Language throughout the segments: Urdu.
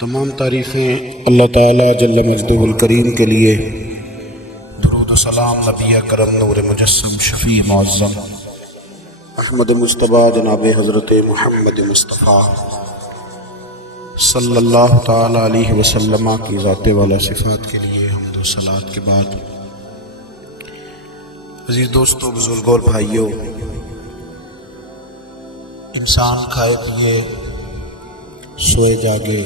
تمام تعریفیں اللہ تعالیٰ جل مجدہ الکریم کے لیے، درود و سلام نبی کرم نور مجسم شفیع معظم احمد مجتبیٰ جناب حضرت محمد مصطفیٰ صلی اللہ تعالیٰ علیہ وسلم کی ذات والا صفات کے لیے حمد و صلوات کے بعد، عزیز دوستو، بزرگوں اور بھائیوں، انسان کھائے پیے سوئے جاگے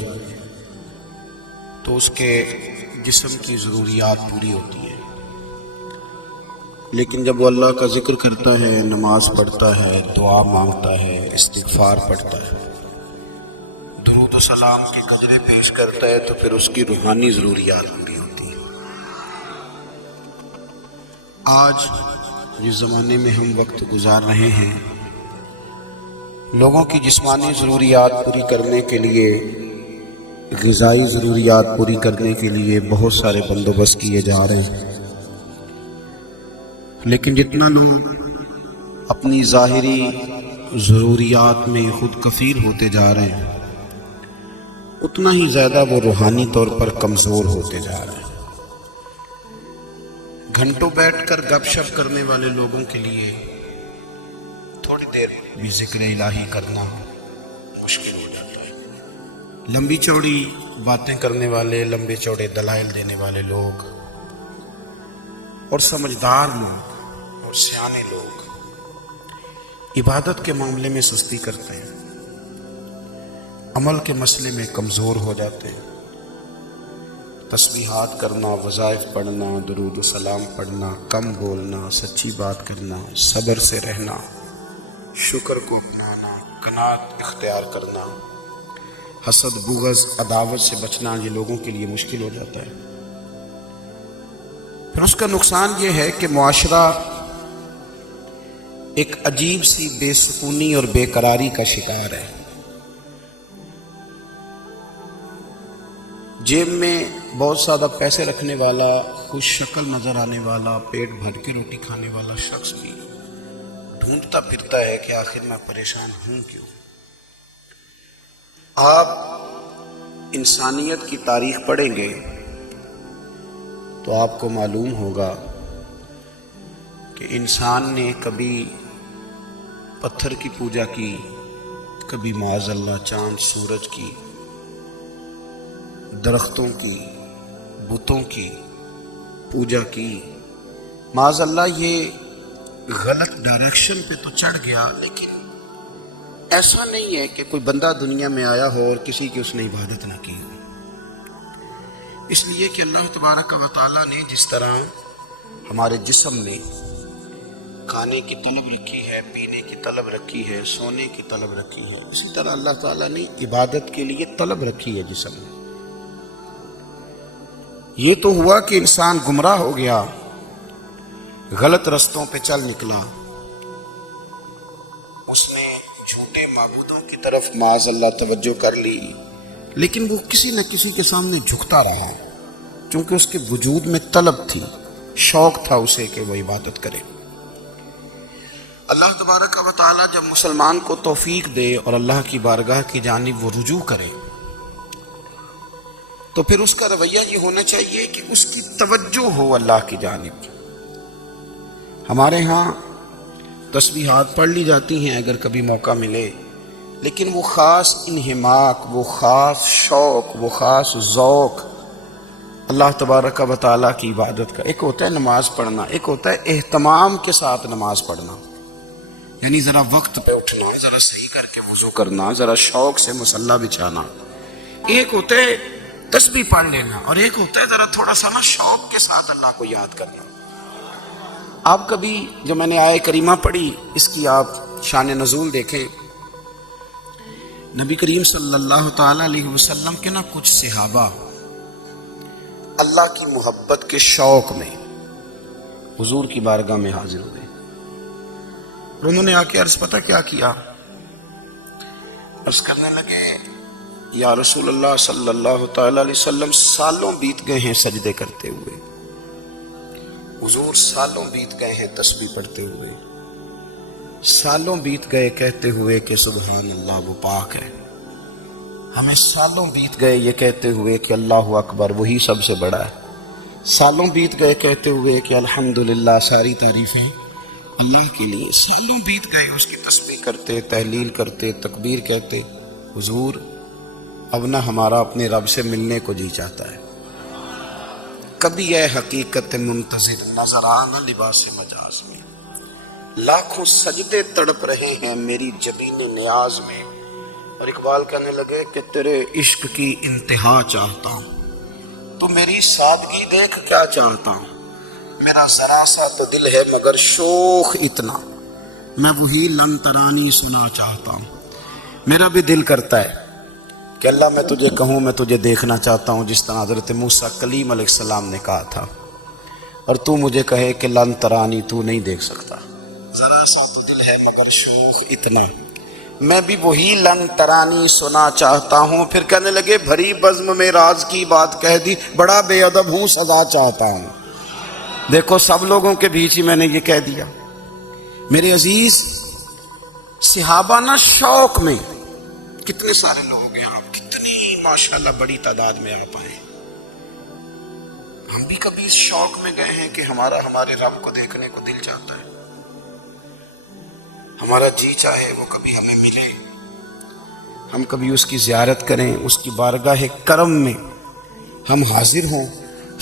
تو اس کے جسم کی ضروریات پوری ہوتی ہیں، لیکن جب وہ اللہ کا ذکر کرتا ہے، نماز پڑھتا ہے، دعا مانگتا ہے، استغفار پڑھتا ہے، درود و سلام کے قدرے پیش کرتا ہے، تو پھر اس کی روحانی ضروریات پوری ہوتی ہیں۔ آج جس زمانے میں ہم وقت گزار رہے ہیں، لوگوں کی جسمانی ضروریات پوری کرنے کے لیے، غذائی ضروریات پوری کرنے کے لیے بہت سارے بندوبست کیے جا رہے ہیں، لیکن جتنا لوگ اپنی ظاہری ضروریات میں خود کفیل ہوتے جا رہے ہیں، اتنا ہی زیادہ وہ روحانی طور پر کمزور ہوتے جا رہے ہیں۔ گھنٹوں بیٹھ کر گپ شپ کرنے والے لوگوں کے لیے تھوڑی دیر بھی ذکر الہی کرنا مشکل ہو جاتا ہے۔ لمبی چوڑی باتیں کرنے والے، لمبے چوڑے دلائل دینے والے لوگ اور سمجھدار لوگ اور سیانے لوگ عبادت کے معاملے میں سستی کرتے ہیں، عمل کے مسئلے میں کمزور ہو جاتے ہیں۔ تسبیحات کرنا، وظائف پڑھنا، درود و سلام پڑھنا، کم بولنا، سچی بات کرنا، صبر سے رہنا، شکر کو اپنانا، قناعت اختیار کرنا، حسد، بغض، عداوت سے بچنا، یہ لوگوں کے لیے مشکل ہو جاتا ہے۔ پھر اس کا نقصان یہ ہے کہ معاشرہ ایک عجیب سی بے سکونی اور بے قراری کا شکار ہے۔ جیب میں بہت زیادہ پیسے رکھنے والا، خوش شکل نظر آنے والا، پیٹ بھر کے روٹی کھانے والا شخص بھی ڈھونڈتا پھرتا ہے کہ آخر میں پریشان ہوں کیوں۔ آپ انسانیت کی تاریخ پڑھیں گے تو آپ کو معلوم ہوگا کہ انسان نے کبھی پتھر کی پوجا کی، کبھی معاذ اللہ چاند سورج کی، درختوں کی، بتوں کی پوجا کی۔ معاذ اللہ یہ غلط ڈائریکشن پہ تو چڑھ گیا، لیکن ایسا نہیں ہے کہ کوئی بندہ دنیا میں آیا ہو اور کسی کی اس نے عبادت نہ کی ہو۔ اس لیے کہ اللہ تبارک و تعالیٰ نے جس طرح ہمارے جسم میں کھانے کی طلب رکھی ہے، پینے کی طلب رکھی ہے، سونے کی طلب رکھی ہے، اسی طرح اللہ تعالیٰ نے عبادت کے لیے طلب رکھی ہے جسم میں۔ یہ تو ہوا کہ انسان گمراہ ہو گیا، غلط رستوں پہ چل نکلا، اس نے جھوٹے معبودوں کی طرف معاذ اللہ توجہ کر لی، لیکن وہ کسی نہ کسی کے سامنے جھکتا رہا، چونکہ اس کے وجود میں طلب تھی، شوق تھا اسے کہ وہ عبادت کرے۔ اللہ تبارک و تعالیٰ جب مسلمان کو توفیق دے اور اللہ کی بارگاہ کی جانب وہ رجوع کرے، تو پھر اس کا رویہ یہ ہونا چاہیے کہ اس کی توجہ ہو اللہ کی جانب۔ ہمارے ہاں تسبیحات پڑھ لی جاتی ہیں اگر کبھی موقع ملے، لیکن وہ خاص انہماک، وہ خاص شوق، وہ خاص ذوق اللہ تبارک و تعالیٰ کی عبادت کا، ایک ہوتا ہے نماز پڑھنا، ایک ہوتا ہے اہتمام کے ساتھ نماز پڑھنا، یعنی ذرا وقت پہ اٹھنا، ذرا صحیح کر کے وضو کرنا، ذرا شوق سے مصلی بچھانا۔ ایک ہوتا ہے تسبیح پڑھ لینا، اور ایک ہوتا ہے ذرا تھوڑا سا نا شوق کے ساتھ اللہ کو یاد کرنا۔ آپ کبھی جو میں نے آیہ کریمہ پڑھی، اس کی آپ شان نزول دیکھیں۔ نبی کریم صلی اللہ تعالیٰ علیہ وسلم کے نا کچھ صحابہ اللہ کی محبت کے شوق میں حضور کی بارگاہ میں حاضر ہوئے، اور انہوں نے آ کے عرض پتہ کیا کیا؟ عرض کرنے لگے، یا رسول اللہ صلی اللہ تعالیٰ علیہ وسلم، سالوں بیت گئے ہیں سجدے کرتے ہوئے، حضور سالوں بیت گئے ہیں تسبیح پڑھتے ہوئے، سالوں بیت گئے کہتے ہوئے کہ سبحان اللہ، وہ پاک ہے، ہمیں سالوں بیت گئے یہ کہتے ہوئے کہ اللہ اکبر وہی سب سے بڑا ہے، سالوں بیت گئے کہتے ہوئے کہ الحمدللہ ساری تعریفیں اللہ کے لیے، سالوں بیت گئے اس کی تسبیح کرتے، تحلیل کرتے، تکبیر کہتے۔ حضور اب نہ ہمارا اپنے رب سے ملنے کو جی چاہتا ہے، کبھی اے حقیقت منتظر نظر آنا لباس مجاز میں، لاکھوں سجدے تڑپ رہے ہیں میری جبین نیاز میں۔ اور اقبال کہنے لگے کہ تیرے عشق کی انتہا چاہتا ہوں، تو میری سادگی دیکھ کیا چاہتا ہوں، میرا ذرا سا تو دل ہے مگر شوخ اتنا، میں وہی لن ترانی سنا چاہتا ہوں۔ میرا بھی دل کرتا ہے کہ اللہ میں تجھے کہوں میں تجھے دیکھنا چاہتا ہوں، جس طرح حضرت موسیٰ کلیم علیہ السلام نے کہا تھا، اور تو مجھے کہے کہ لن ترانی تو نہیں دیکھ سکتا، ذرا سا تو دل ہے مگر شوخ اتنا، میں بھی وہی لن ترانی سنا چاہتا ہوں۔ پھر کہنے لگے بھری بزم میں راز کی بات کہہ دی، بڑا بے ادب ہوں سزا چاہتا ہوں۔ دیکھو سب لوگوں کے بیچ ہی میں نے یہ کہہ دیا۔ میرے عزیز صحابہ نا شوق میں، کتنے سارے لوگ ہیں آپ، کتنی ماشاءاللہ بڑی تعداد میں آپ آئے، ہم بھی کبھی اس شوق میں گئے ہیں کہ ہمارے رب کو دیکھنے کو دل چاہتا ہے، ہمارا جی چاہے وہ کبھی ہمیں ملے، ہم کبھی اس کی زیارت کریں، اس کی بارگاہ کرم میں ہم حاضر ہوں۔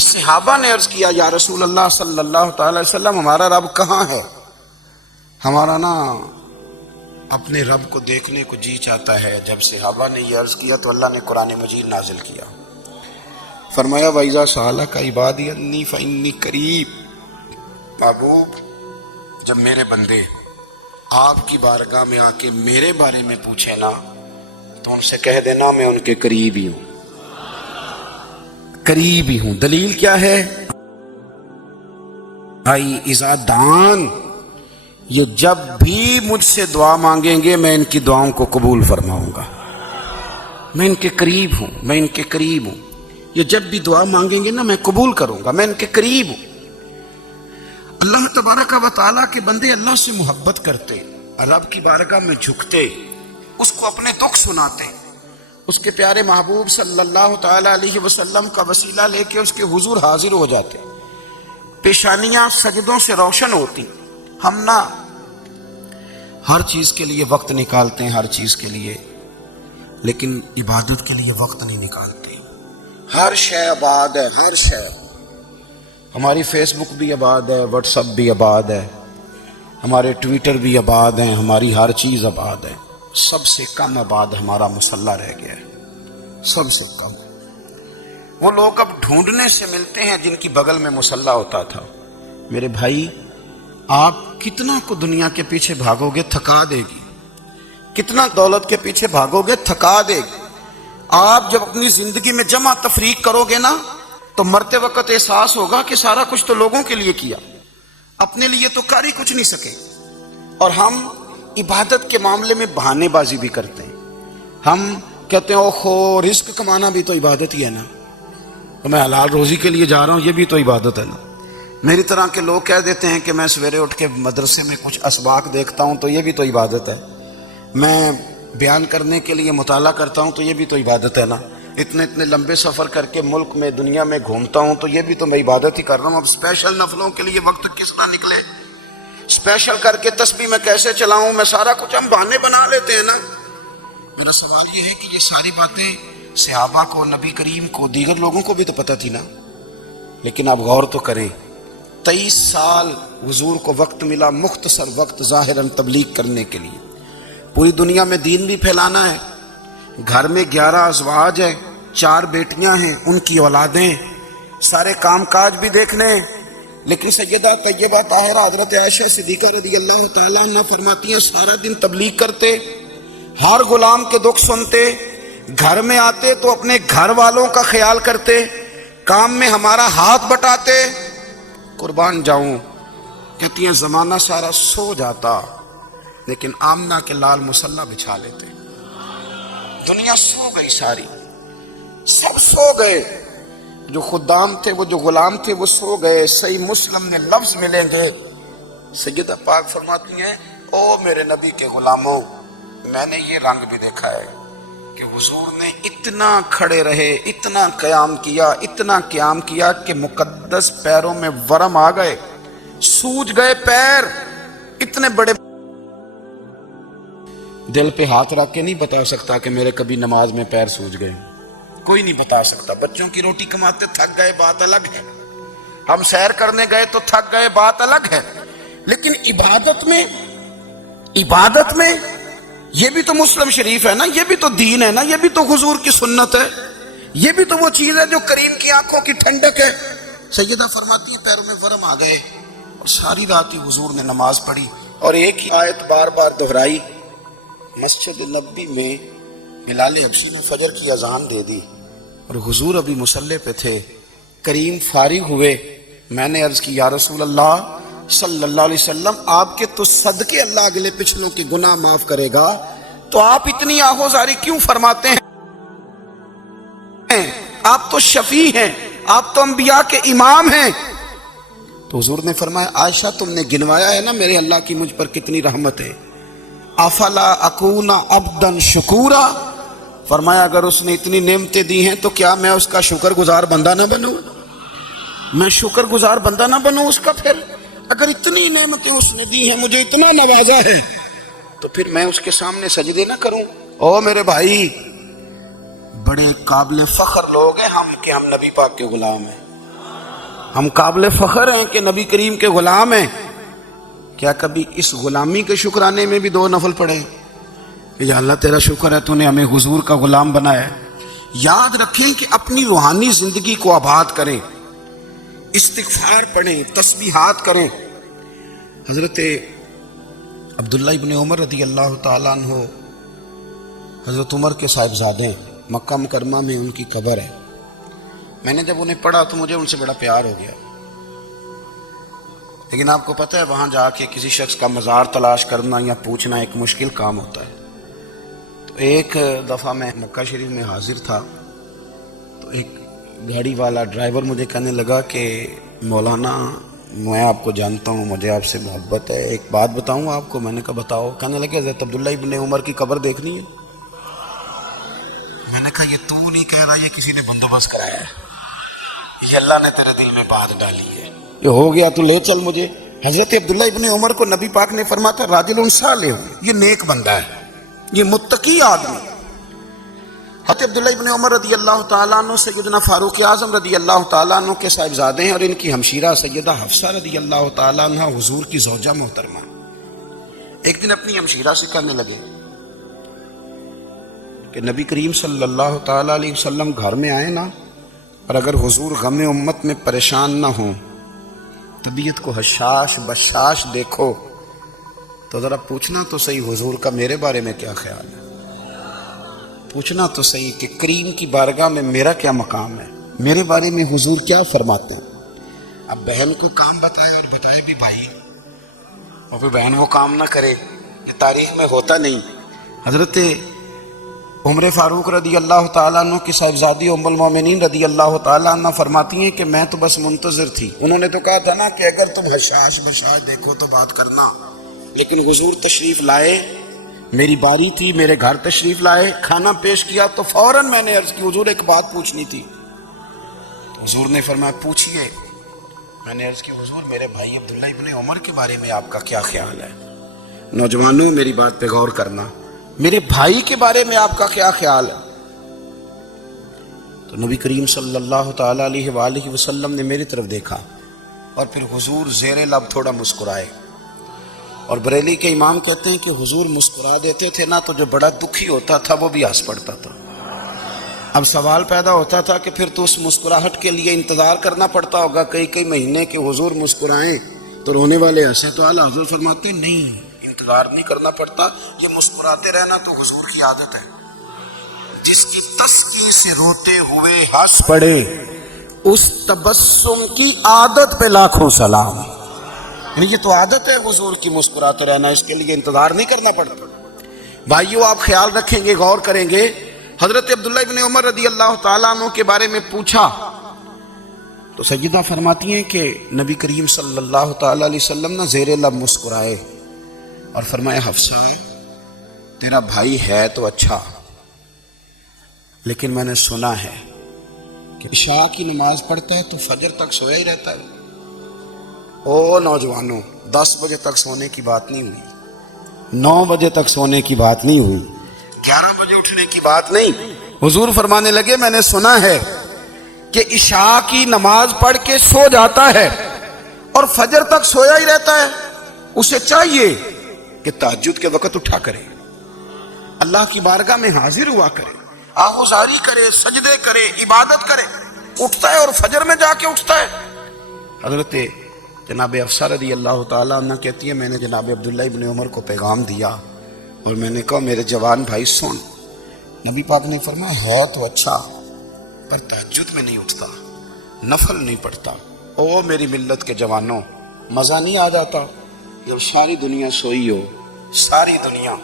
صحابہ نے عرض کیا یا رسول اللہ صلی اللہ تعالی وسلم ہمارا رب کہاں ہے؟ ہمارا نا اپنے رب کو دیکھنے کو جی چاہتا ہے۔ جب صحابہ نے یہ عرض کیا تو اللہ نے قرآن مجید نازل کیا، فرمایا وَإِذَا سَأَلَكَ عِبَادِي عَنِّي فَإِنِّي قَرِيبٌ، محبوب جب میرے بندے آپ کی بارگاہ میں آ کے میرے بارے میں پوچھے نا تو ان سے کہہ دینا میں ان کے قریب ہی ہوں، قریب ہی ہوں۔ دلیل کیا ہے؟ آئی اذا دعان، یہ جب بھی مجھ سے دعا مانگیں گے میں ان کی دعاؤں کو قبول فرماؤں گا، میں ان کے قریب ہوں، میں ان کے قریب ہوں۔ یہ جب بھی دعا مانگیں گے نا میں قبول کروں گا، میں ان کے قریب ہوں۔ اللہ تبارک و تعالیٰ کے بندے اللہ سے محبت کرتے، رب کی بارگاہ میں جھکتے، اس کو اپنے دکھ سناتے، اس کے پیارے محبوب صلی اللہ تعالی علیہ وسلم کا وسیلہ لے کے اس کے حضور حاضر ہو جاتے، پیشانیاں سجدوں سے روشن ہوتی۔ ہم نہ ہر چیز کے لیے وقت نکالتے ہیں، ہر چیز کے لیے، لیکن عبادت کے لیے وقت نہیں نکالتے۔ ہر شے آباد ہے، ہر شے، ہماری فیس بک بھی آباد ہے، واٹس ایپ بھی آباد ہے، ہمارے ٹویٹر بھی آباد ہیں، ہماری ہر چیز آباد ہے، سب سے کم آباد ہمارا مصلی رہ گیا ہے، سب سے کم۔ وہ لوگ اب ڈھونڈنے سے ملتے ہیں جن کی بغل میں مصلی ہوتا تھا۔ میرے بھائی آپ کتنا کو دنیا کے پیچھے بھاگو گے تھکا دے گی، کتنا دولت کے پیچھے بھاگو گے تھکا دے گی۔ آپ جب اپنی زندگی میں جمع تفریق کرو گے نا تو مرتے وقت احساس ہوگا کہ سارا کچھ تو لوگوں کے لیے کیا، اپنے لیے تو کر ہی کچھ نہیں سکے۔ اور ہم عبادت کے معاملے میں بہانے بازی بھی کرتے ہیں، ہم کہتے ہیں اوہو رزق کمانا بھی تو عبادت ہی ہے نا، تو میں حلال روزی کے لیے جا رہا ہوں، یہ بھی تو عبادت ہے نا۔ میری طرح کے لوگ کہہ دیتے ہیں کہ میں سویرے اٹھ کے مدرسے میں کچھ اسباق دیکھتا ہوں تو یہ بھی تو عبادت ہے، میں بیان کرنے کے لیے مطالعہ کرتا ہوں تو یہ بھی تو عبادت ہے نا، اتنے لمبے سفر کر کے ملک میں دنیا میں گھومتا ہوں تو یہ بھی تو میں عبادت ہی کر رہا ہوں۔ اب اسپیشل نفلوں کے لیے وقت کس طرح نکلے، اسپیشل کر کے تسبیح میں کیسے چلاؤں، میں سارا کچھ ہم بہانے بنا لیتے ہیں نا۔ میرا سوال یہ ہے کہ یہ ساری باتیں صحابہ کو، نبی کریم کو، دیگر لوگوں کو بھی تو پتہ تھی نا، لیکن آپ غور تو کریں 23 سال حضور کو وقت ملا، مختصر وقت ظاہراً تبلیغ کرنے کے لیے، پوری دنیا میں دین بھی پھیلانا ہے، گھر میں 11 ازواج ہیں، 4 بیٹیاں ہیں، ان کی اولادیں، سارے کام کاج بھی دیکھنے ہیں، لیکن سیدہ طیبہ طاہرہ حضرت عائشہ صدیقہ رضی اللہ تعالیٰ عنہ فرماتی ہیں سارا دن تبلیغ کرتے، ہر غلام کے دکھ سنتے، گھر میں آتے تو اپنے گھر والوں کا خیال کرتے، کام میں ہمارا ہاتھ بٹاتے۔ قربان جاؤں، کہتی ہیں زمانہ سارا سو جاتا لیکن آمنہ کے لال مصلی بچھا لیتے، دنیا سو گئی، ساری سب سو گئے، جو خدام تھے، وہ جو غلام تھے وہ سو گئے۔ صحیح مسلم میں لفظ ملیں گے، سیدہ پاک فرماتی ہیں او میرے نبی کے غلاموں، میں نے یہ رنگ بھی دیکھا ہے، کہ حضور نے اتنا کھڑے رہے، اتنا قیام کیا کہ مقدس پیروں میں ورم آ گئے، سوج گئے پیر اتنے بڑے۔ دل پہ ہاتھ رکھ کے نہیں بتا سکتا کہ میرے کبھی نماز میں پیر سوج گئے، کوئی نہیں بتا سکتا۔ بچوں کی روٹی کماتے تھک گئے بات الگ ہے، ہم سیر کرنے گئے تو تھک گئے بات الگ ہے، لیکن عبادت میں یہ بھی تو مسلم شریف ہے نا، یہ بھی تو دین ہے نا، یہ بھی تو حضور کی سنت ہے، یہ بھی تو وہ چیز ہے جو کریم کی آنکھوں کی ٹھنڈک ہے۔ سیدہ فرماتی ہیں پیروں میں ورم آ گئے، اور ساری رات ہی حضور نے نماز پڑھی اور ایک ہی آیت بار بار دہرائی۔ مسجد نبوی میں بلال حبشی نے فجر کی اذان دے دی اور حضور ابھی مصلی پہ تھے۔ کریم فارغ ہوئے، میں نے عرض کی یا رسول اللہ صلی اللہ علیہ وسلم، آپ کے تو صدقے اللہ اگلے پچھلوں کی گناہ معاف کرے گا، تو آپ اتنی آہوزاری کیوں فرماتے ہیں؟ آپ تو شفیع ہیں، آپ تو انبیاء کے امام ہیں۔ تو حضور نے فرمایا عائشہ تم نے گنوایا ہے نا میرے اللہ کی مجھ پر کتنی رحمت ہے، افلا اکون عبدا شکورا، فرمایا اگر اس نے اتنی نعمتیں دی ہیں تو کیا میں اس کا شکر گزار بندہ نہ بنوں؟ میں شکر گزار بندہ نہ بنوں اس کا؟ پھر اگر اتنی نعمتیں اس نے دی ہیں، مجھے اتنا نوازا ہے، تو پھر میں اس کے سامنے سجدے نہ کروں؟ او میرے بھائی، بڑے قابل فخر لوگ ہیں ہم کہ ہم نبی پاک کے غلام ہیں، ہم قابل فخر ہیں کہ نبی کریم کے غلام ہیں۔ کیا کبھی اس غلامی کے شکرانے میں بھی 2 نفل پڑھے کہ یا اللہ تیرا شکر ہے تو نے ہمیں حضور کا غلام بنایا ہے؟ یاد رکھیں کہ اپنی روحانی زندگی کو آباد کریں، استغفار پڑھیں، تسبیحات کریں۔ حضرت عبداللہ ابن عمر رضی اللہ تعالیٰ عنہ حضرت عمر کے صاحبزادے ہیں، مکہ مکرمہ میں ان کی قبر ہے۔ میں نے جب انہیں پڑھا تو مجھے ان سے بڑا پیار ہو گیا، لیکن آپ کو پتہ ہے وہاں جا کے کسی شخص کا مزار تلاش کرنا یا پوچھنا ایک مشکل کام ہوتا ہے۔ تو ایک دفعہ میں مکہ شریف میں حاضر تھا، تو ایک گاڑی والا ڈرائیور مجھے کہنے لگا کہ مولانا میں آپ کو جانتا ہوں، مجھے آپ سے محبت ہے، ایک بات بتاؤں آپ کو؟ میں نے کہا بتاؤ۔ کہنے لگے حضرت عبداللہ ابن عمر کی قبر دیکھنی ہے۔ میں نے کہا یہ تو نہیں کہہ رہا، یہ کسی نے بندوبست کرایا ہے، یہ اللہ نے تیرے دل میں بات ڈالی ہے، یہ ہو گیا تو لے چل مجھے۔ حضرت عبداللہ ابن عمر کو نبی پاک نے فرمایا تھا راجل صالح، یہ نیک بندہ ہے، یہ متقی آدمی۔ حضرت عبداللہ ابن عمر رضی اللہ تعالیٰ عنہ سیدنا فاروق اعظم رضی اللہ تعالیٰ عنہ کے صاحبزادے ہیں، اور ان کی ہمشیرہ سیدہ حفصہ رضی اللہ تعالیٰ عنہ حضور کی زوجہ محترمہ۔ ایک دن اپنی ہمشیرہ سے کہنے لگے کہ نبی کریم صلی اللہ تعالیٰ علیہ وسلم گھر میں آئے نا، اور اگر حضور غم امت میں پریشان نہ ہوں، طبیعت کو حشاش بشاش دیکھو، تو ذرا پوچھنا تو صحیح حضور کا میرے بارے میں کیا خیال ہے، پوچھنا تو صحیح کہ کریم کی بارگاہ میں میرا کیا مقام ہے، میرے بارے میں حضور کیا فرماتے ہیں۔ اب بہن کو کام بتائے اور بتائے بھی بھائی، اور پھر بہن وہ کام نہ کرے، یہ تاریخ میں ہوتا نہیں۔ حضرت عمر فاروق رضی اللہ تعالیٰ عنہ کی صاحبزادی ام المومنین رضی اللہ تعالیٰ عنہ فرماتی ہیں کہ میں تو بس منتظر تھی، انہوں نے تو کہا تھا نا کہ اگر تم حشاش بشاش دیکھو تو بات کرنا، لیکن حضور تشریف لائے، میری باری تھی، میرے گھر تشریف لائے، کھانا پیش کیا تو فوراً میں نے عرض کی حضور ایک بات پوچھنی تھی۔ تو حضور نے فرمایا پوچھئے۔ میں نے عرض کی حضور میرے بھائی عبداللہ ابن عمر کے بارے میں آپ کا کیا خیال ہے؟ نوجوانوں میری بات پہ غور کرنا، میرے بھائی کے بارے میں آپ کا کیا خیال ہے؟ تو نبی کریم صلی اللہ تعالیٰ علیہ وآلہ وسلم نے میری طرف دیکھا، اور پھر حضور زیر لب تھوڑا مسکرائے، اور بریلی کے امام کہتے ہیں کہ حضور مسکرا دیتے تھے نا تو جو بڑا دکھی ہوتا تھا وہ بھی ہنس پڑتا تھا۔ اب سوال پیدا ہوتا تھا کہ پھر تو اس مسکراہٹ کے لیے انتظار کرنا پڑتا ہوگا کئی مہینے کہ حضور مسکرائیں تو رونے والے ہنسیں، تو اعلیٰ حضور فرماتے ہیں نہیں، انتظار نہیں کرنا پڑتا، یہ مسکراتے رہنا تو حضور کی عادت ہے۔ جس کی تسکی سے روتے ہوئے ہنس پڑے اس تبسم کی عادت پہ لاکھوں سلام، یعنی یہ تو عادت ہے حضور کی مسکراتے رہنا، اس کے لیے انتظار نہیں کرنا پڑتا۔ بھائیو آپ خیال رکھیں گے، غور کریں گے، حضرت عبداللہ ابن عمر رضی اللہ تعالیٰ عنہ کے بارے میں پوچھا تو سیدہ فرماتی ہیں کہ نبی کریم صلی اللہ تعالیٰ علیہ وسلم نے زیر لب مسکرائے اور فرمایا حفصہ تیرا بھائی ہے تو اچھا، لیکن میں نے سنا ہے کہ عشاء کی نماز پڑھتا ہے تو فجر تک سویا ہی رہتا ہے۔ او نوجوانوں، 10 بجے تک سونے کی بات نہیں ہوئی، 9 بجے تک سونے کی بات نہیں ہوئی، 11 بجے اٹھنے کی بات نہیں۔ حضور فرمانے لگے میں نے سنا ہے کہ عشاء کی نماز پڑھ کے سو جاتا ہے اور فجر تک سویا ہی رہتا ہے، اسے چاہیے کہ تہجد کے وقت اٹھا کرے، اللہ کی بارگاہ میں حاضر ہوا کرے، آہوزاری کرے، سجدے کرے، عبادت کرے۔ اٹھتا ہے اور فجر میں جا کے اٹھتا ہے۔ حضرت جناب حفصہ رضی اللہ تعالیٰ عنہ کہتی ہے میں نے جناب عبداللہ ابن عمر کو پیغام دیا اور میں نے کہا میرے جوان بھائی سن، نبی پاک نے فرمایا ہے تو اچھا پر تہجد میں نہیں اٹھتا، نفل نہیں پڑھتا۔ او میری ملت کے جوانوں، مزہ نہیں آ جاتا جب ساری دنیا سوئی ہو، ساری دنیا،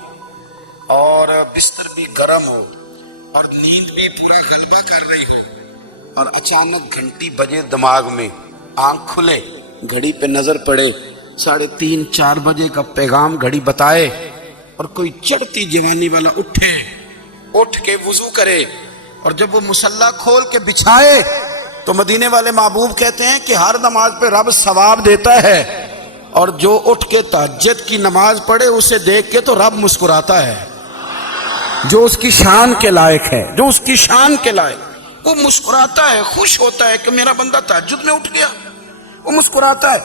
اور بستر بھی گرم ہو اور نیند بھی پورا غلبہ کر رہی ہو، اور اچانک گھنٹی بجے دماغ میں، آنکھ کھلے، گھڑی پہ نظر پڑے، 3:30 4 بجے کا پیغام گھڑی بتائے، اور کوئی چڑھتی جوانی والا اٹھ کے وضو کرے، اور جب وہ مصلی کھول کے بچھائے تو مدینے والے محبوب کہتے ہیں کہ ہر نماز پہ رب ثواب دیتا ہے، اور جو اٹھ کے تہجد کی نماز پڑھے اسے دیکھ کے تو رب مسکراتا ہے، جو اس کی شان کے لائق ہے، جو اس کی شان کے لائق، وہ مسکراتا ہے، خوش ہوتا ہے کہ میرا بندہ تہجد میں اٹھ گیا، وہ مسکراتا ہے۔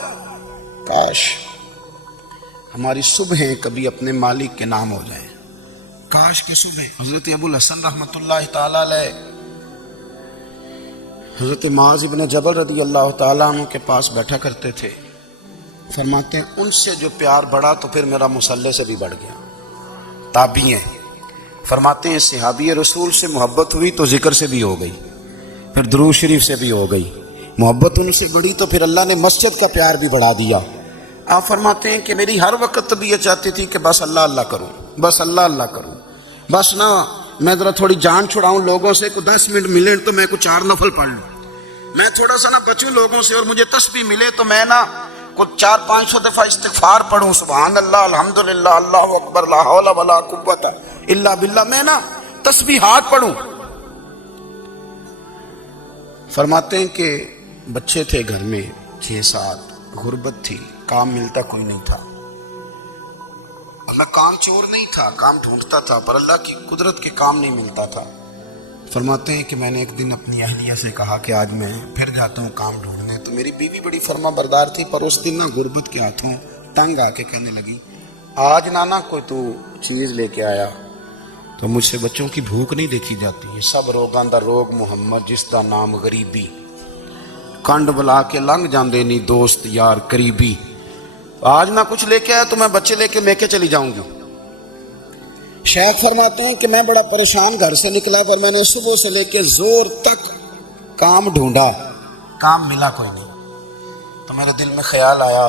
کاش ہماری صبحیں کبھی اپنے مالک کے نام ہو جائیں، کاش کی صبح۔ حضرت ابو الحسن رحمۃ اللہ تعالی علیہ حضرت معاذ ابن جبل رضی اللہ تعالیٰ عنہ کے پاس بیٹھا کرتے تھے، فرماتے ہیں ان سے جو پیار بڑھا تو پھر میرا مصلی سے بھی بڑھ گیا۔ تابعی ہیں، فرماتے ہیں صحابی رسول سے محبت ہوئی تو ذکر سے بھی ہو گئی، پھر درود شریف سے بھی ہو گئی، محبت ان سے بڑھی تو پھر اللہ نے مسجد کا پیار بھی بڑھا دیا۔ آپ فرماتے ہیں کہ میری ہر وقت طبیعت چاہتی تھی کہ بس اللہ اللہ کروں، بس اللہ اللہ کروں، بس نہ میں ذرا تھوڑی جان چھڑاؤں لوگوں سے، کو 10 منٹ ملے تو میں کچھ 4 نفل پڑھ لوں، میں تھوڑا سا نہ بچوں لوگوں سے، اور مجھے تسبیح ملے تو میں نہ کچھ 400-500 دفعہ استغفار پڑھوں، سبحان اللہ، الحمدللہ، اللہ اکبر، لا حول ولا قوت الا باللہ، میں نہ تسبیحات پڑھوں۔ فرماتے ہیں کہ بچے تھے گھر میں 6-7، غربت تھی، کام ملتا کوئی نہیں تھا، اور میں کام چور نہیں تھا، کام ڈھونڈتا تھا، پر اللہ کی قدرت کے کام نہیں ملتا تھا۔ فرماتے ہیں کہ میں نے ایک دن اپنی اہلیہ سے کہا کہ آج میں پھر جاتا ہوں کام ڈھونڈنے، تو میری بیوی بڑی فرما بردار تھی، پر اس دن نہ غربت کے ہاتھوں تنگ آ کے کہنے لگی آج نانا کوئی تو چیز لے کے آیا، تو مجھ سے بچوں کی بھوک نہیں دیکھی جاتی، یہ سب روگاں دا روگ محمد جس دا نام غریبی، کنڈ بلا کے لنگ جاندے نہیں دوست یار قریبی، آج نہ کچھ لے کے آیا تو میں بچے لے کے چلی جاؤں گی۔ شیخ فرماتے ہیں کہ میں بڑا پریشان گھر سے نکلا، پر میں نے صبح سے لے کے زور تک کام ڈھونڈا، کام ملا کوئی نہیں، تو میرے دل میں خیال آیا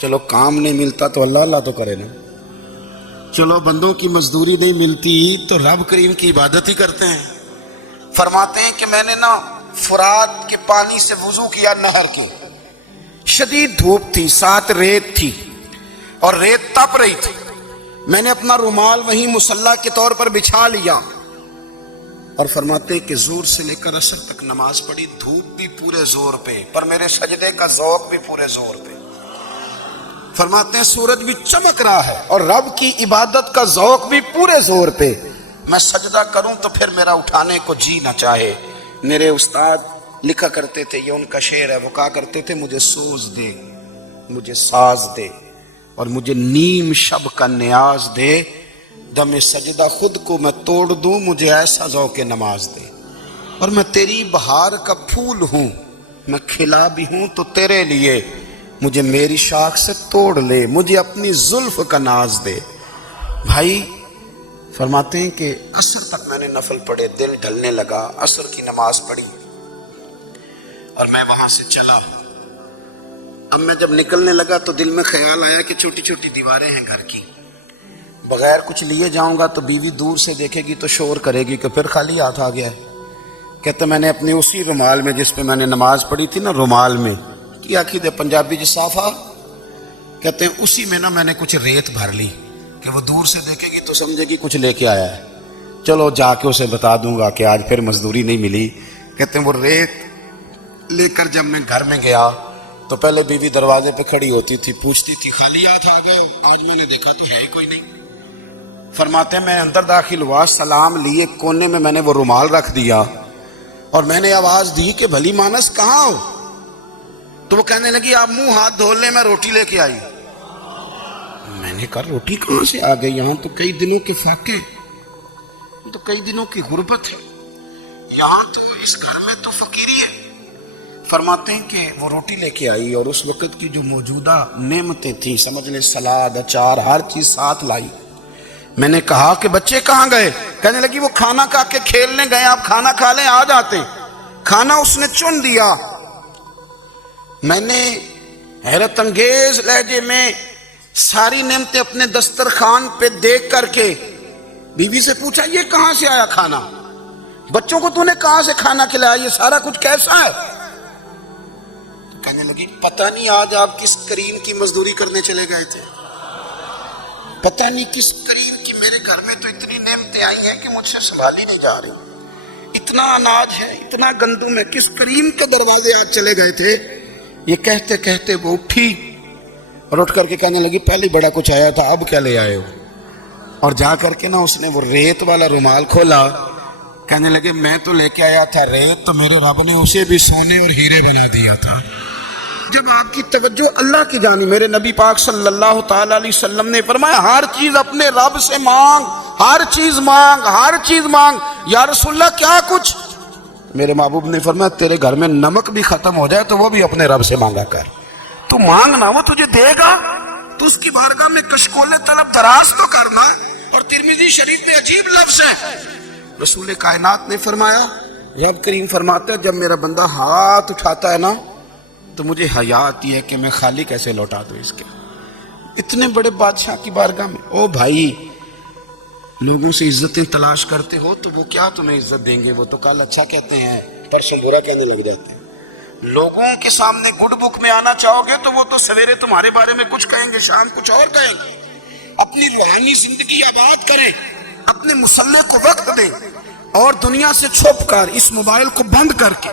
چلو کام نہیں ملتا تو اللہ اللہ تو کرے نا، چلو بندوں کی مزدوری نہیں ملتی تو رب کریم کی عبادت ہی کرتے ہیں۔ فرماتے ہیں کہ میں نے نا فرات کے پانی سے وضو کیا، نہر کے، شدید دھوپ تھی، ساتھ ریت تھی اور ریت تپ رہی تھی، میں نے اپنا رومال وہیں مصلی کے طور پر بچھا لیا، اور فرماتے ہیں کہ زور سے لے کر عصر تک نماز پڑھی، دھوپ بھی پورے زور پہ، پر میرے سجدے کا ذوق بھی پورے زور پہ۔ فرماتے ہیں سورج بھی چمک رہا ہے اور رب کی عبادت کا ذوق بھی پورے زور پہ، میں سجدہ کروں تو پھر میرا اٹھانے کو جی نہ چاہے۔ میرے استاد لکھا کرتے تھے، یہ ان کا شعر ہے، وہ کہا کرتے تھے مجھے سوز دے، مجھے ساز دے، اور مجھے نیم شب کا نیاز دے، دم سجدہ خود کو میں توڑ دوں، مجھے ایسا ذوق نماز دے، اور میں تیری بہار کا پھول ہوں، میں کھلا بھی ہوں تو تیرے لیے، مجھے میری شاخ سے توڑ لے، مجھے اپنی زلف کا ناز دے۔ بھائی فرماتے ہیں کہ عصر تک میں نے نفل پڑھے، دل ڈھلنے لگا، عصر کی نماز پڑھی اور میں وہاں سے چلا۔ اب میں جب نکلنے لگا تو دل میں خیال آیا کہ چھوٹی چھوٹی دیواریں ہیں گھر کی، بغیر کچھ لیے جاؤں گا تو بیوی دور سے دیکھے گی تو شور کرے گی کہ پھر خالی ہاتھ آ گیا ہے۔ کہتے میں نے اپنی اسی رومال میں جس پہ میں نے نماز پڑھی تھی نا، رومال میں کیا کی دے پنجابی جی صافہ، کہتے ہیں اسی میں نا میں نے کچھ ریت بھر لی کہ وہ دور سے دیکھے گی تو سمجھے گی کچھ لے کے آیا ہے۔ چلو جا کے اسے بتا دوں گا کہ آج پھر مزدوری نہیں ملی. کہتے ہیں وہ ریت لے کر جب میں گھر میں گیا تو پہلے بیوی دروازے پہ کھڑی ہوتی تھی, پوچھتی تھی خالی ہاتھ آ گئے ہو؟ آج میں نے دیکھا تو ہے ہی کوئی نہیں. فرماتے ہیں میں اندر داخل ہوا, سلام لیے, کونے میں نے وہ رومال رکھ دیا اور میں نے آواز دی کہ بھلی مانس کہاں ہو؟ تو وہ کہنے لگی آپ منہ ہاتھ دھو لیں, میں روٹی لے کے آئی. میں نے کہا روٹی کہاں سے آ گئی؟ یہاں تو کئی دنوں کے فاقے, تو کئی دنوں کی غربت ہے, یہاں تو اس گھر میں تو فقیری ہے. فرماتے ہیں کہ وہ روٹی لے کے آئی اور اس وقت کی جو موجودہ نعمتیں تھیں, سمجھ لیں سلاد, اچار, ہر چیز ساتھ لائی. میں نے کہا کہ بچے کہاں گئے؟ کہنے لگی وہ کھانا کھا کے کھیلنے گئے, آپ کھانا کھا لیں آ جاتے. کھانا اس نے چن دیا. میں نے حیرت انگیز لہجے میں ساری نعمتیں اپنے دسترخوان پہ دیکھ کر کے بیوی سے پوچھا یہ کہاں سے آیا کھانا؟ بچوں کو تو نے کہاں سے کھانا کھلایا؟ یہ سارا کچھ کیسا ہے؟ کہنے لگی پتہ نہیں آج آپ کس کریم کی مزدوری کرنے چلے گئے تھے, پتہ نہیں کس کریم کی. میرے گھر میں تو اتنی نعمتیں آئی ہیں کہ مجھ سے سنبھالی نہیں جا رہی, اتنا اناج ہے, اتنا گندم ہے, کس کریم کے دروازے آج چلے گئے تھے؟ یہ کہتے کہتے وہ اٹھی اور اٹھ کر کے کہنے لگی پہلے بڑا کچھ آیا تھا, اب کیا لے آئے ہو؟ اور جا کر کے نا اس نے وہ ریت والا رومال کھولا. کہنے لگے میں تو لے کے آیا تھا ریت, تو میرے رب نے اسے بھی سونے اور ہیرے بنا دیا تھا. جب آپ کی توجہ اللہ کی جانب, میرے نبی پاک صلی اللہ تعالی علیہ وسلم نے فرمایا ہر چیز اپنے رب سے مانگ, ہر چیز مانگ, ہر چیز مانگ. یا رسول اللہ کیا کچھ؟ میرے محبوب نے فرمایا تیرے گھر میں نمک بھی ختم ہو جائے تو وہ بھی اپنے رب سے مانگا کر. تو مانگنا وہ تجھے دے گا, تو اس کی بارگاہ میں کشکول طلب دراز تو کرنا. اور ترمذی شریف میں عجیب لفظ ہے, رسول کائنات نے فرمایا, رب کریم فرماتا ہے جب میرا بندہ ہاتھ اٹھاتا ہے نا تو مجھے حیا آتی ہے کہ میں خالی کیسے لوٹا دوں اس کے. اتنے بڑے بادشاہ کی بارگاہ میں, او بھائی لوگوں سے عزتیں تلاش کرتے ہو تو وہ کیا تمہیں عزت دیں گے؟ وہ تو کل اچھا کہتے ہیں پرسوں برا کہنے لگ جاتے ہیں. لوگوں کے سامنے گڈ بک میں آنا چاہو گے تو وہ تو سویرے تمہارے بارے میں کچھ کہیں گے, شام کچھ اور کہیں گے. اپنی روحانی زندگی آباد کریں, اپنے مسلح کو وقت دیں, اور دنیا سے چھپ کر اس موبائل کو بند کر کے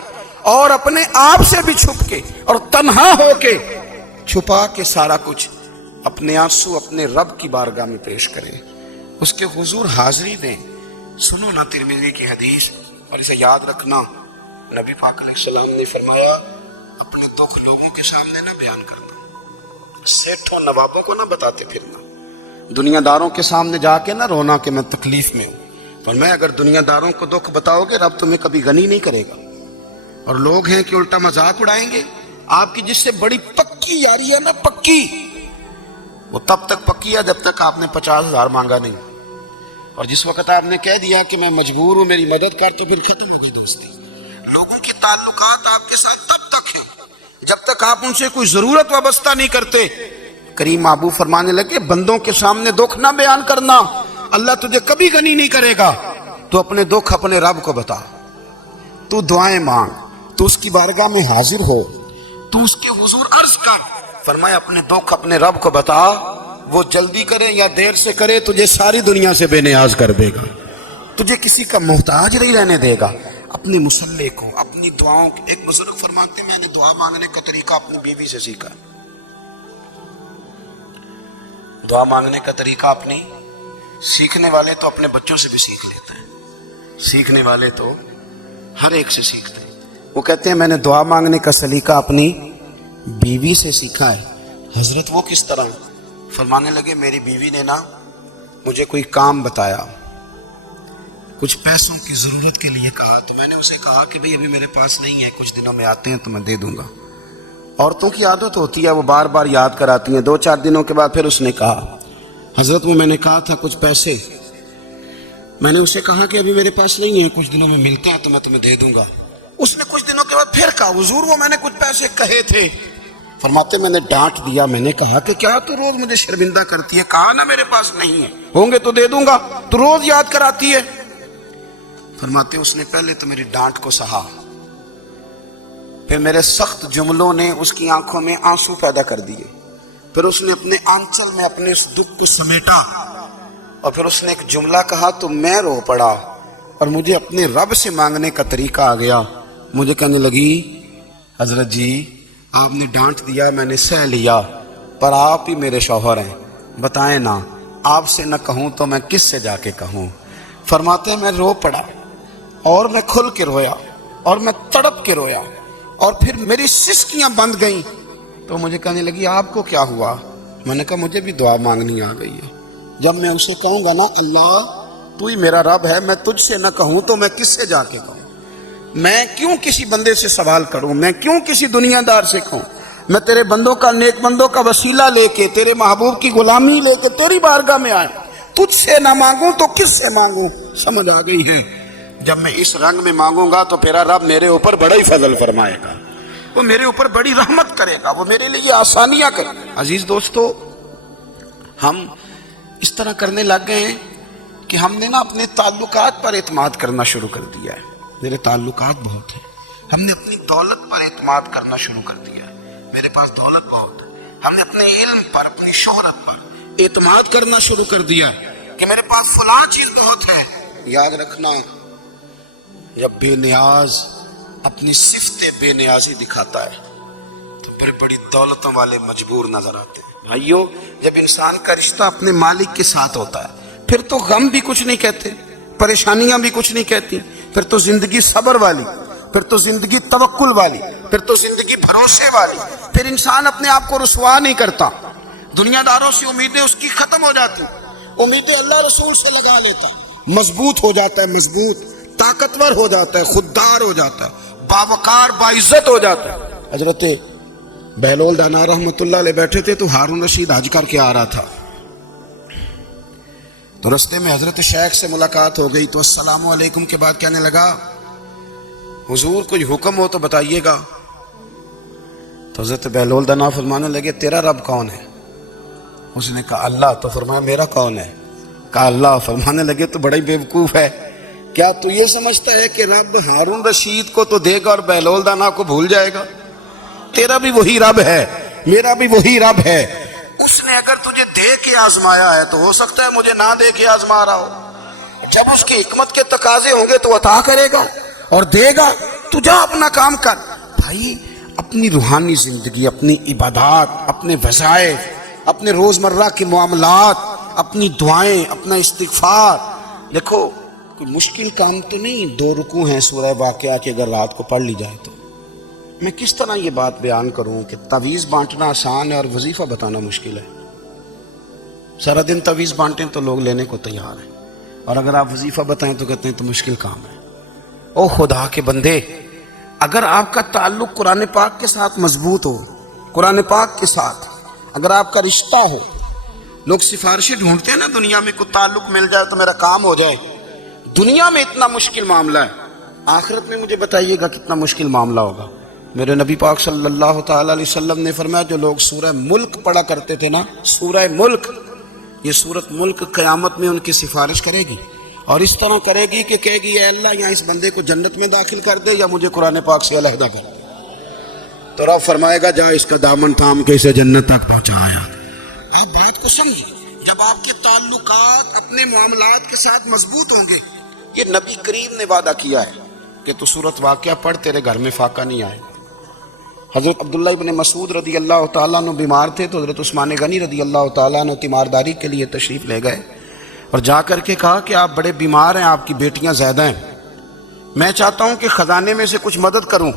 اور اپنے آپ سے بھی چھپ کے اور تنہا ہو کے چھپا کے سارا کچھ اپنے آنسو اپنے رب کی بارگاہ میں پیش کریں, اس کے حضور حاضری دیں. سنو نا ترمذی کی حدیث, اور اسے یاد رکھنا, نبی پاک علیہ السلام نے فرمایا اپنے دکھ لوگوں کے سامنے نہ بیان کرنا, سیٹھوں نوابوں کو نہ بتاتے پھرنا, دنیا داروں کے سامنے جا کے نہ رونا کہ میں تکلیف میں ہوں. فرمایا اگر دنیا داروں کو دکھ بتاؤ گے رب تمہیں کبھی غنی نہیں کرے گا. اور لوگ ہیں کہ الٹا مذاق اڑائیں گے. آپ کی جس سے بڑی پکی یاری ہے نا, پکی, وہ تب تک پکی ہے جب تک آپ نے 50,000 مانگا نہیں. اور جس وقت آپ نے کہہ دیا کہ میں مجبور ہوں میری مدد کر, تو پھر ختم ہو گئی دوستی. لوگوں کی تعلقات آپ کے ساتھ تب تک ہیں جب تک آپ ان سے کوئی ضرورت وابستہ نہیں کرتے. کریم محبوب فرمانے لگے بندوں کے سامنے دکھ نہ بیان کرنا, اللہ تجھے کبھی غنی نہیں کرے گا. تو اپنے دکھ اپنے رب کو بتا, تو دعائیں مانگ, تو اس کی بارگاہ میں حاضر ہو, تو اس کے حضور عرض کر. فرمایا اپنے دکھ اپنے رب کو بتا, وہ جلدی کرے یا دیر سے کرے تجھے ساری دنیا سے بے نیاز کر دے گا, تجھے کسی کا محتاج نہیں رہنے دے گا. اپنے مسلح کو, اپنی دعاؤں کو, ایک بزرگ فرماتے میں نے دعا مانگنے کا طریقہ اپنی بیوی سے سیکھا. دعا مانگنے کا طریقہ اپنی, سیکھنے والے تو اپنے بچوں سے بھی سیکھ لیتے ہیں, سیکھنے والے تو ہر ایک سے سیکھتے ہیں. وہ کہتے ہیں میں نے دعا مانگنے کا سلیقہ اپنی بیوی سے سیکھا ہے. حضرت وہ کس طرح؟ فرمانے لگے میری بیوی نے نا مجھے کوئی کام بتایا, کچھ پیسوں کی ضرورت کے لیے کہا, تو میں نے اسے کہا کہ بھئی ابھی میرے پاس نہیں ہے, کچھ دنوں میں آتے ہیں تو میں دے دوں گا. عورتوں کی عادت ہوتی ہے وہ بار بار یاد کراتی ہیں. 2-4 دنوں کے بعد پھر اس نے کہا حضرت وہ میں نے کہا تھا کچھ پیسے, میں نے اسے کہا کہ ابھی میرے پاس نہیں ہے, کچھ دنوں میں ملتا ہے تو میں تمہیں دے دوں گا. اس نے کچھ دنوں کے بعد پھر کہا حضور وہ میں نے کچھ پیسے کہے تھے. فرماتے میں نے ڈانٹ دیا, میں نے کہا کہ کیا تو روز مجھے شرمندہ کرتی ہے, کہا نا میرے پاس نہیں ہے, ہوں گے تو دے دوں گا, تو روز یاد کراتی ہے. فرماتے اس نے پہلے تو میری ڈانٹ کو سہا, پھر میرے سخت جملوں نے اس کی آنکھوں میں آنسو پیدا کر دیے, پھر اس نے اپنے آنچل میں اپنے اس دکھ کو سمیٹا اور پھر اس نے ایک جملہ کہا تو میں رو پڑا اور مجھے اپنے رب سے مانگنے کا طریقہ آ گیا. مجھے کہنے لگی حضرت جی آپ نے ڈانٹ دیا میں نے سہ لیا پر آپ ہی میرے شوہر ہیں, بتائیں نا آپ سے نہ کہوں تو میں کس سے جا کے کہوں. فرماتے ہیں میں رو پڑا اور میں کھل کے رویا اور میں تڑپ کے رویا اور پھر میری سسکیاں بند گئیں. تو مجھے کہنے لگی آپ کو کیا ہوا؟ میں نے کہا مجھے بھی دعا مانگنی آ گئی ہے. جب میں اسے کہوں گا نا اللہ تو ہی میرا رب ہے, میں تجھ سے نہ کہوں تو میں کس سے جا کے کہوں؟ میں کیوں کسی بندے سے سوال کروں؟ میں کیوں کسی دنیا دار سے کہوں؟ میں تیرے بندوں کا نیک بندوں کا وسیلہ لے کے تیرے محبوب کی غلامی لے کے تیری بارگاہ میں آئے, تجھ سے نہ مانگوں تو کس سے مانگوں؟ سمجھ آ گئی ہے. جب میں اس رنگ میں مانگوں گا تو میرا رب میرے اوپر بڑا ہی فضل فرمائے گا, وہ میرے اوپر بڑی رحمت کرے گا, وہ میرے لیے آسانیاں کرے گا. عزیز دوستو, ہم اس طرح کرنے لگ گئے ہیں کہ ہم نے نا اپنے تعلقات پر اعتماد کرنا شروع کر دیا ہے. میرے تعلقات بہت ہیں, ہم نے اپنی دولت پر اعتماد کرنا شروع کر دیا ہے. میرے پاس دولت بہت ہے, ہم نے اپنے علم پر اپنی شہرت پر اعتماد کرنا شروع کر دیا ہے کہ میرے پاس فلاں چیز بہت ہے. یاد رکھنا, جب بے نیاز اپنی صفت بے نیازی دکھاتا ہے تو پھر بڑی دولتوں والے مجبور نظر آتے ہیں. بھائیو, جب انسان کا رشتہ اپنے مالک کے ساتھ ہوتا ہے پھر تو غم بھی کچھ نہیں کہتے, پریشانیاں بھی کچھ نہیں کہتی, پھر تو زندگی صبر والی, پھر تو زندگی توکل والی, پھر تو زندگی بھروسے والی. پھر انسان اپنے آپ کو رسوا نہیں کرتا, دنیا داروں سے امیدیں اس کی ختم ہو جاتی, امیدیں اللہ رسول سے لگا لیتا, مضبوط ہو جاتا ہے, مضبوط طاقتور ہو جاتا ہے, خوددار ہو جاتا ہے, باوقار باعزت ہو جاتا ہے. حضرت بہلول دانا رحمت اللہ علیہ بیٹھے تھے تو ہارون رشید حج کر کے آ رہا تھا, تو رستے میں حضرت شیخ سے ملاقات ہو گئی تو السلام علیکم کے بعد کہنے لگا حضور کوئی حکم ہو تو بتائیے گا. تو حضرت بہلول دانا فرمانے لگے تیرا رب کون ہے؟ اس نے کہا اللہ. تو فرمایا میرا کون ہے؟ کہا اللہ. فرمانے لگے تو بڑا ہی بیوقوف ہے, کیا تو یہ سمجھتا ہے کہ رب ہارون رشید کو تو دے گا اور بہلول دانا کو بھول جائے گا؟ تیرا بھی وہی رب ہے, میرا بھی وہی رب ہے. اس نے اگر تجھے دے کے آزمایا ہے تو ہو سکتا ہے مجھے نہ دے کے آزما رہا ہو. جب اس کی حکمت کے تقاضے ہوں گے تو عطا کرے گا اور دے گا. تو جا اپنا کام کر. بھائی, اپنی روحانی زندگی, اپنی عبادات, اپنے وظائف, اپنے روزمرہ کے معاملات, اپنی دعائیں, اپنا استغفار. دیکھو کوئی مشکل کام تو نہیں, 2 رکوع ہیں سورہ واقعہ کے, اگر رات کو پڑھ لی جائے تو. میں کس طرح یہ بات بیان کروں کہ تعویذ بانٹنا آسان ہے اور وظیفہ بتانا مشکل ہے. سارا دن تعویذ بانٹیں تو لوگ لینے کو تیار ہیں, اور اگر آپ وظیفہ بتائیں تو کہتے ہیں تو مشکل کام ہے. او خدا کے بندے, اگر آپ کا تعلق قرآن پاک کے ساتھ مضبوط ہو, قرآن پاک کے ساتھ اگر آپ کا رشتہ ہو, لوگ سفارشیں ڈھونڈتے ہیں نا دنیا میں, کوئی تعلق مل جائے تو میرا کام ہو جائے. دنیا میں اتنا مشکل معاملہ ہے, آخرت میں مجھے بتائیے گا کتنا مشکل معاملہ ہوگا. میرے نبی پاک صلی اللہ تعالی علیہ وسلم نے فرمایا جو لوگ سورہ ملک پڑھا کرتے تھے نا, سورہ ملک, یہ سورت ملک قیامت میں ان کی سفارش کرے گی اور اس طرح کرے گی کہ کہے گی اے اللہ یہاں اس بندے کو جنت میں داخل کر دے یا مجھے قرآن پاک سے علیحدہ کر دے. تو رب فرمائے گا جا اس کا دامن تھام کے اسے جنت تک پہنچایا. آپ بات کو سمجھیں, جب آپ کے تعلقات اپنے معاملات کے ساتھ مضبوط ہوں گے, یہ نبی کریم نے وعدہ کیا ہے کہ تو سورت واقعہ پڑھ تیرے گھر میں فاقہ نہیں آئے گا. حضرت عبداللہ ابن مسعود رضی اللہ تعالیٰ عنہ بیمار تھے تو حضرت عثمان غنی رضی اللہ تعالیٰ عنہ تیمارداری کے لیے تشریف لے گئے اور جا کر کے کہا کہ آپ بڑے بیمار ہیں, آپ کی بیٹیاں زیادہ ہیں, میں چاہتا ہوں کہ خزانے میں سے کچھ مدد کروں.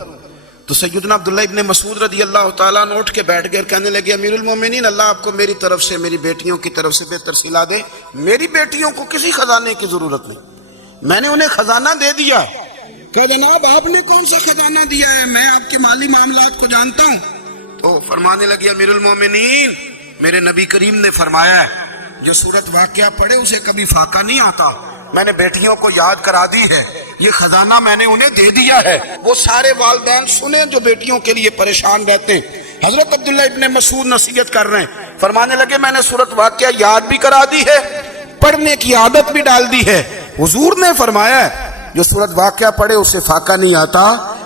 تو سیدنا عبداللہ ابن مسعود رضی اللہ تعالیٰ عنہ اٹھ کے بیٹھ گئے اور کہنے لگے امیر المومنین, اللہ آپ کو میری طرف سے, میری بیٹیوں کی طرف سے بہتر صلہ دے. میری بیٹیوں کو کسی خزانے کی ضرورت نہیں, میں نے انہیں خزانہ دے دیا. کہ جناب آپ نے کون سا خزانہ دیا ہے, میں آپ کے مالی معاملات کو جانتا ہوں. تو فرمانے لگے امیر المومنین, میرے نبی کریم نے فرمایا ہے جو سورت واقعہ پڑھے اسے کبھی فاقہ نہیں آتا. میں نے بیٹیوں کو یاد کرا دی ہے, یہ خزانہ میں نے انہیں دے دیا ہے. وہ سارے والدین سنیں جو بیٹیوں کے لیے پریشان رہتے ہیں. حضرت عبداللہ ابن مسعود نصیحت کر رہے ہیں, فرمانے لگے میں نے سورت واقعہ یاد بھی کرا دی ہے, پڑھنے کی عادت بھی ڈال دی ہے. حضور نے فرمایا ہے جو سورت واقعہ پڑھے اسے فاقہ نہیں آتا.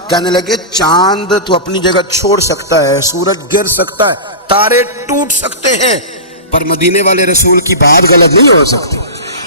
کہنے لگے چاند تو اپنی جگہ چھوڑ سکتا ہے, سورج گر سکتا ہے, تارے ٹوٹ سکتے ہیں, پر مدینے والے رسول کی بات غلط نہیں ہو سکتی.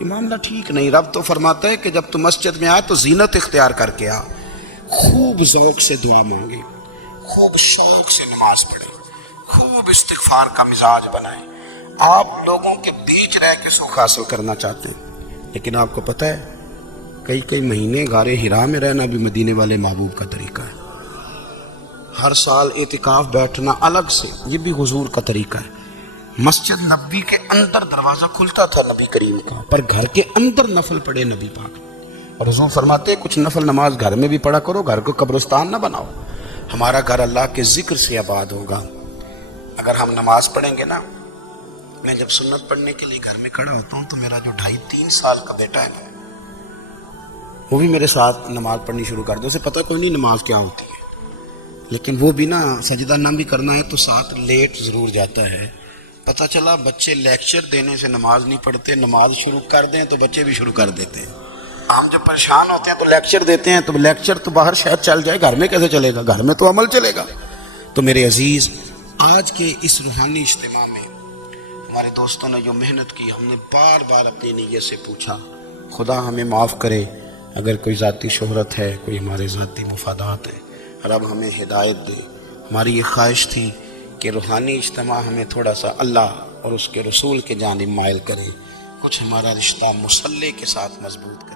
یہ معاملہ ٹھیک نہیں. رب تو فرماتا ہے کہ جب تم مسجد میں آئے تو زینت اختیار کر کے آ, خوب ذوق سے دعا مانگے, خوب شوق سے نماز پڑھے, خوب استغفار کا مزاج بنائیں. آپ لوگوں کے بیچ رہ کے سکھ حاصل کرنا چاہتے ہیں, لیکن آپ کو پتہ ہے کئی مہینے غار حرا میں رہنا بھی مدینے والے محبوب کا طریقہ ہے. ہر سال اعتکاف بیٹھنا الگ سے, یہ بھی حضور کا طریقہ ہے. مسجد نبی کے اندر دروازہ کھلتا تھا نبی کریم کا, پر گھر کے اندر نفل پڑھے نبی پاک. اور حضور فرماتے کچھ نفل نماز گھر میں بھی پڑھا کرو, گھر کو قبرستان نہ بناؤ. ہمارا گھر اللہ کے ذکر سے آباد ہوگا. اگر ہم نماز پڑھیں گے نا, میں جب سنت پڑھنے کے لیے گھر میں کھڑا ہوتا ہوں تو میرا جو 2.5-3 سال کا بیٹا ہے نا, وہ بھی میرے ساتھ نماز پڑھنی شروع کر دے. اسے پتہ کوئی نہیں نماز کیا ہوتی ہے, لیکن وہ بھی نا سجدہ نہ بھی کرنا ہے تو ساتھ لیٹ ضرور جاتا ہے. پتہ چلا بچے لیکچر دینے سے نماز نہیں پڑھتے, نماز شروع کر دیں تو بچے بھی شروع کر دیتے ہیں. ہم جب پریشان ہوتے ہیں تو لیکچر دیتے ہیں, تو لیکچر تو باہر شاید چل جائے, گھر میں کیسے چلے گا؟ گھر میں تو عمل چلے گا. تو میرے عزیز, آج کے اس روحانی اجتماع میں ہمارے دوستوں نے جو محنت کی, ہم نے بار بار اپنی نیت سے پوچھا, خدا ہمیں معاف کرے اگر کوئی ذاتی شہرت ہے, کوئی ہمارے ذاتی مفادات ہے, رب ہمیں ہدایت دے. ہماری یہ خواہش تھی کہ روحانی اجتماع ہمیں تھوڑا سا اللہ اور اس کے رسول کے جانب مائل کرے, کچھ ہمارا رشتہ مصلی کے ساتھ مضبوط کرے.